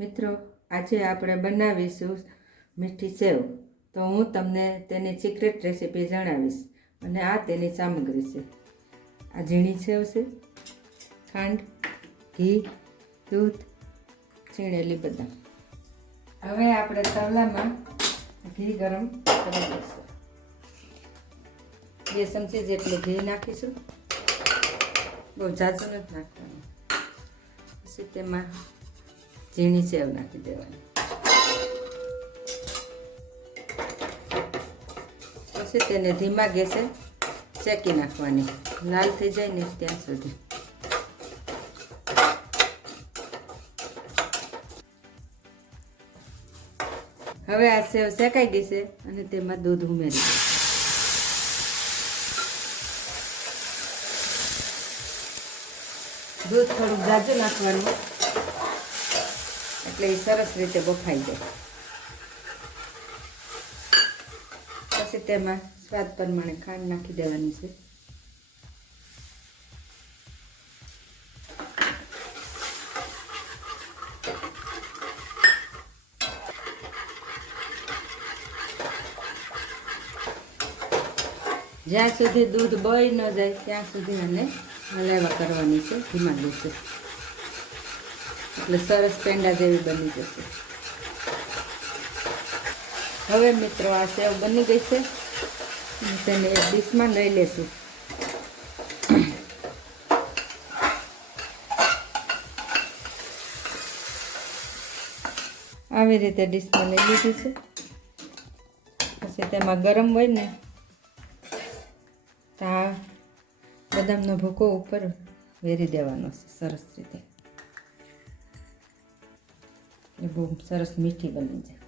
મિત્રો, આજે આપણે બનાવીશું મીઠી સેવ. તો હું તમને તેની સિક્રેટ રેસીપી જણાવીશ અને આ તેની સામગ્રી છે. આ ઝીણી સેવ છે. ખાંડ, ઘી, દૂધ, છીણેલી બદામ. હવે આપણે તવલામાં ઘી ગરમ કરી દઈશું બે ચમચી જેટલું ઘી નાખીશું. બહુ ઝાઝું નથી નાખવાનું. પછી તેમાં ઝીણી સેવ નાખી દેવાની પછી તેને ધીમા ગેસે શેકી નાખવાની લાલ થઈ જાય ને ત્યાં સુધી હવે આ સેવ શેકાઈ ગઈ છે અને તેમાં દૂધ ઉમેરી દઈશું દૂધ થોડુંક જાજુ નાખવાનું એટલે એ સરસ રીતે બફાઈ જાય. પછી તેમાં સ્વાદ પ્રમાણે ખાંડ નાખી દેવાની છે. જ્યાં સુધી દૂધ બળી ન જાય, ત્યાં સુધી એને હલાવા કરવાની છે, ધીમા દિવસે એટલે સરસ પેંડા જેવી બની જશે. હવે મિત્રો આ સેવ બની ગઈ છે. તેને એક ડીશમાં લઈ લેશું. આવી રીતે ડીશમાં લઈ લીધી છે. પછી તેમાં ગરમ હોય ને, તો આ બદામનો ભૂકો ઉપર વેરી દેવાનો છે, સરસ રીતે. એ બહુ સરસ મીઠી બની જાય